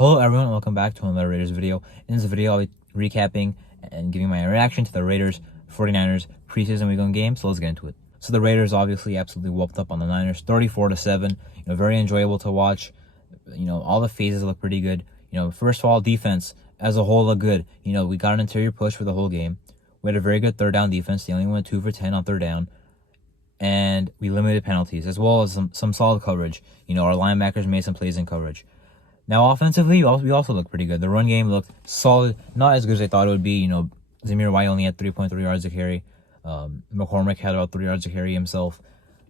Hello everyone, welcome back to another Raiders video. In this video, I'll be recapping and giving my reaction to the Raiders 49ers preseason week 1 game, so let's get into it. So the Raiders obviously absolutely whooped up on the Niners, 34-7. Very enjoyable to watch. All the phases look pretty good. First of all, defense as a whole looked good. We got an interior push for the whole game. We had a very good third down defense. They only went 2 for 10 on third down. And we limited penalties, as well as some solid coverage. Our linebackers made some plays in coverage. Now, offensively, we also look pretty good. The run game looked solid. Not as good as I thought it would be. Zamir White only had 3.3 yards to carry. McCormick had about 3 yards to carry himself.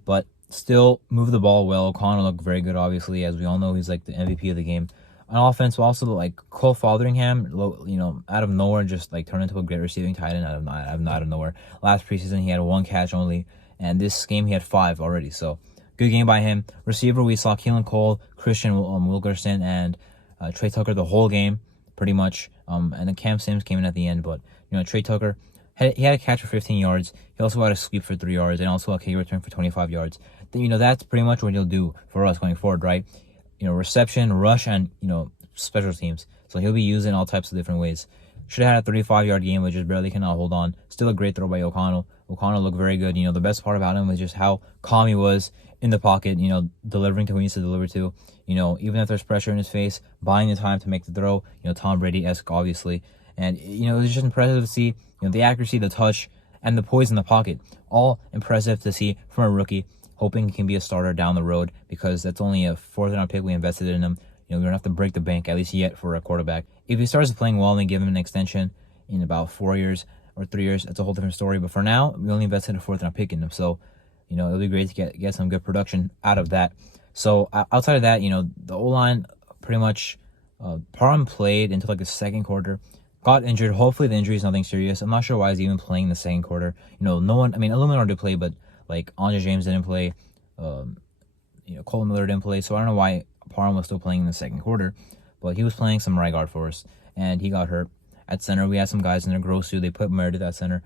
But still moved the ball well. O'Connell looked very good, obviously. As we all know, he's like the MVP of the game. On offense, also, like, Cole Fotheringham, out of nowhere, just, like, turned into a great receiving tight end out of nowhere. Last preseason, he had 1 catch only. And this game, he had 5 already. So, good game by him. Receiver, we saw Keelan Cole, Christian Wilkerson, and Trey Tucker the whole game, pretty much. And then Cam Sims came in at the end. But, Trey Tucker, he had a catch for 15 yards. He also had a sweep for 3 yards and also a kick return for 25 yards. That's pretty much what he'll do for us going forward, right? Reception, rush, and, special teams. So he'll be used in all types of different ways. Should have had a 35-yard game, but just barely cannot hold on. Still a great throw by O'Connell. O'Connell looked very good. The best part about him was just how calm he was in the pocket, delivering to who he needs to deliver to. Even if there's pressure in his face, buying the time to make the throw, Tom Brady-esque, obviously. And, it was just impressive to see, the accuracy, the touch, and the poise in the pocket. All impressive to see from a rookie, hoping he can be a starter down the road, because that's only a 4th-round pick we invested in him. We don't have to break the bank, at least yet, for a quarterback. If he starts playing well and give him an extension in about 4 years or 3 years, that's a whole different story. But for now, we only invested a 4th-round pick in him. So, it'll be great to get some good production out of that. So, outside of that, the O-line pretty much, Parham played until, like, the second quarter. Got injured. Hopefully, the injury is nothing serious. I'm not sure why he's even playing in the second quarter. No one, Illuminor did play, but, like, Andre James didn't play. Cole Miller didn't play. So, I don't know why Parham was still playing in the second quarter. But he was playing some right guard for us, and he got hurt. At center, we had some guys in there. Grossu, they put Meredith at center.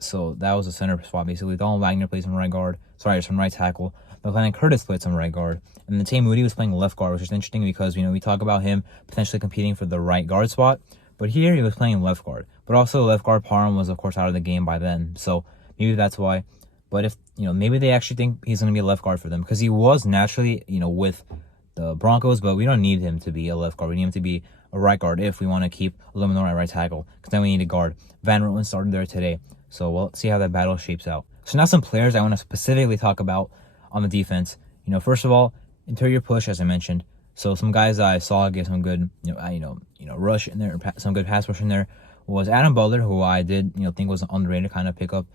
So that was a center spot, basically. Donald Wagner played some right guard. Sorry, some right tackle. McLennan Curtis played some right guard. And then Tay Moody was playing left guard, which is interesting because, we talk about him potentially competing for the right guard spot. But here, he was playing left guard. But also, left guard Parham was, of course, out of the game by then. So maybe that's why. But if, maybe they actually think he's going to be a left guard for them. Because he was naturally, with the Broncos, but we don't need him to be a left guard. We need him to be a right guard if we want to keep Illuminor at right tackle, because then we need a guard. Van Roten started there today, so we'll see how that battle shapes out. So now some players I want to specifically talk about on the defense. First of all, interior push, as I mentioned. So some guys I saw get some good, rush in there, some good pass rush in there was Adam Butler, who I did, think was an underrated kind of pickup.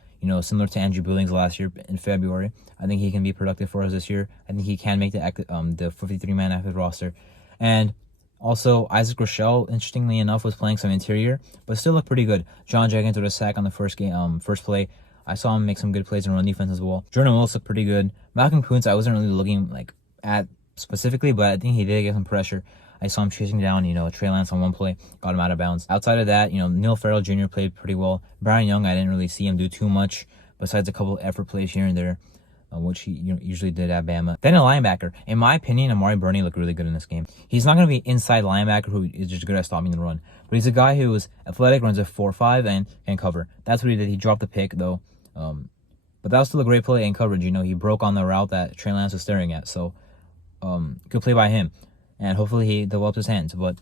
Similar to Andrew Billings last year in February. I think he can be productive for us this year. I think he can make the 53-man active roster. And also, Isaac Rochelle, interestingly enough, was playing some interior, but still looked pretty good. John Jenkins with a sack on the first play. I saw him make some good plays in run defense as well. Jordan Willis looked pretty good. Malcolm Kuntz, I wasn't really looking at specifically, but I think he did get some pressure. I saw him chasing down, Trey Lance on one play, got him out of bounds. Outside of that, Neil Farrell Jr. played pretty well. Brian Young, I didn't really see him do too much, besides a couple of effort plays here and there, which he usually did at Bama. Then a linebacker. In my opinion, Amari Burney looked really good in this game. He's not going to be inside linebacker who is just good at stopping the run, but he's a guy who is athletic, runs a 4.5, and can cover. That's what he did. He dropped the pick, though. But that was still a great play in coverage. He broke on the route that Trey Lance was staring at. So, good play by him. And hopefully he develops his hands. But,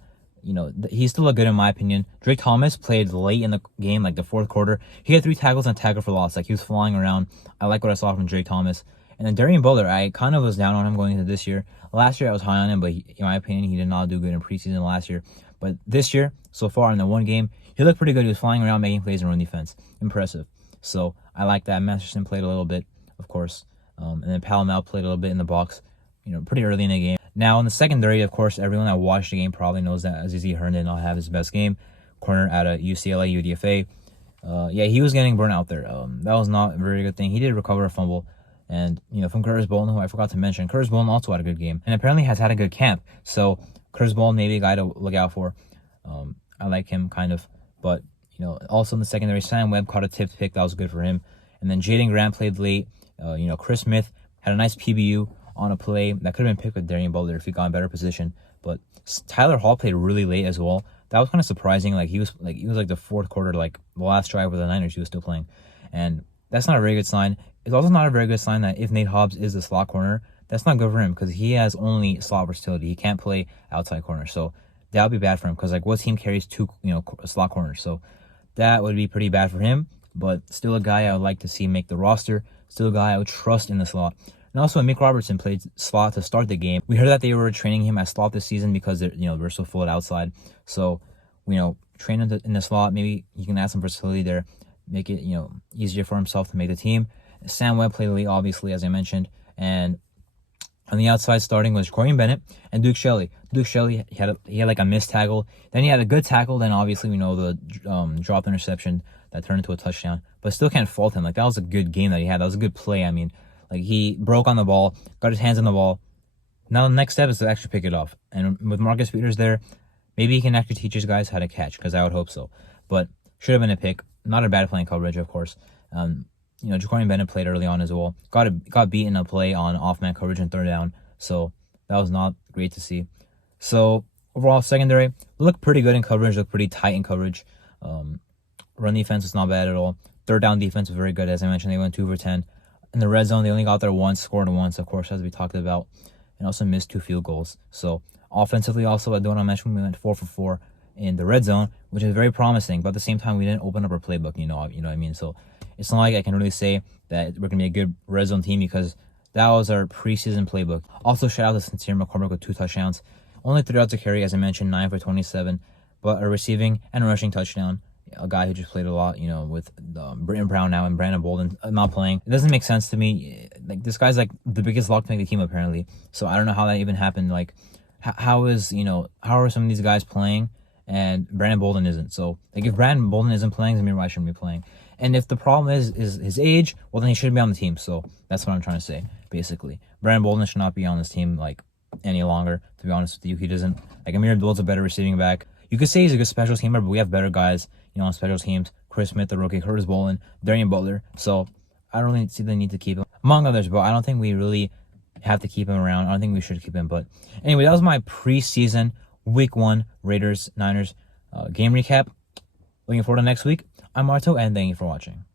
he's still a good in my opinion. Drake Thomas played late in the game, like the 4th quarter. He had 3 tackles and a tackle for loss. Like, he was flying around. I like what I saw from Drake Thomas. And then Darian Butler, I kind of was down on him going into this year. Last year I was high on him, but in my opinion, he did not do good in preseason last year. But this year, so far in the 1 game, he looked pretty good. He was flying around making plays in run defense. Impressive. So I like that. Masterson played a little bit, of course. And then Palomal played a little bit in the box, pretty early in the game. Now, in the secondary, of course, everyone that watched the game probably knows that Azizi Hearn did not have his best game. Corner out of UCLA, UDFA. Yeah, he was getting burnt out there. That was not a very good thing. He did recover a fumble. And, from Curtis Bolton, who I forgot to mention, Curtis Bolton also had a good game. And apparently has had a good camp. So, Curtis Bolton may be a guy to look out for. I like him, kind of. But, also in the secondary, Sam Webb caught a tipped pick. That was good for him. And then Jaden Grant played late. Chris Smith had a nice PBU on a play that could have been picked with Darian Butler if he got in better position. But Tyler Hall played really late as well. That was kind of surprising. Like he was like the fourth quarter, like the last drive with the Niners, he was still playing, and that's not a very good sign. It's also not a very good sign that if Nate Hobbs is the slot corner, that's not good for him because he has only slot versatility. He can't play outside corner, so that would be bad for him because like what team carries two slot corners? So that would be pretty bad for him. But still a guy I would like to see make the roster. Still a guy I would trust in the slot. And also, Mick Robertson played slot to start the game. We heard that they were training him at slot this season because they're so full at outside. So, train him in the slot. Maybe he can add some versatility there, make it easier for himself to make the team. Sam Webb played late, obviously, as I mentioned, and on the outside starting was Corey Bennett and Duke Shelley. Duke Shelley he had like a missed tackle. Then he had a good tackle. Then obviously we know the dropped interception that turned into a touchdown. But still can't fault him. Like that was a good game that he had. That was a good play. I mean, like he broke on the ball, got his hands on the ball. Now the next step is to actually pick it off. And with Marcus Peters there, maybe he can actually teach his guys how to catch because I would hope so. But should have been a pick. Not a bad play in coverage, of course. Jaquarian Bennett played early on as well. Got beat in a play on off-man coverage and third down. So that was not great to see. So overall, secondary looked pretty good in coverage. Looked pretty tight in coverage. Run defense was not bad at all. Third down defense was very good. As I mentioned, they went 2 for 10. In the red zone, they only got there once, scored once, of course, as we talked about. And also missed 2 field goals. So offensively also, I don't want to mention we went 4 for 4 in the red zone, which is very promising. But at the same time, we didn't open up our playbook, you know what I mean? So it's not like I can really say that we're going to be a good red zone team because that was our preseason playbook. Also, shout out to Sincere McCormick with 2 touchdowns. Only 3 yards to carry, as I mentioned, 9 for 27. But a receiving and rushing touchdown. A guy who just played a lot, with Britton Brown now and Brandon Bolden not playing. It doesn't make sense to me. Like, this guy's like the biggest lock to make the team, apparently. So I don't know how that even happened. Like, how are some of these guys playing and Brandon Bolden isn't? So, like, if Brandon Bolden isn't playing, then Why shouldn't be playing? And if the problem is his age, well, then he shouldn't be on the team. So that's what I'm trying to say, basically. Brandon Bolden should not be on this team, like, any longer, to be honest with you. He doesn't. Like, Amir Abdul's a better receiving back. You could say he's a good special teamer, but we have better guys, on special teams. Chris Smith, the rookie, Curtis Bolin, Darian Butler. So I don't really see the need to keep him, among others, but I don't think we really have to keep him around. I don't think we should keep him. But anyway, that was my preseason Week 1 Raiders-Niners game recap. Looking forward to next week. I'm Marto, and thank you for watching.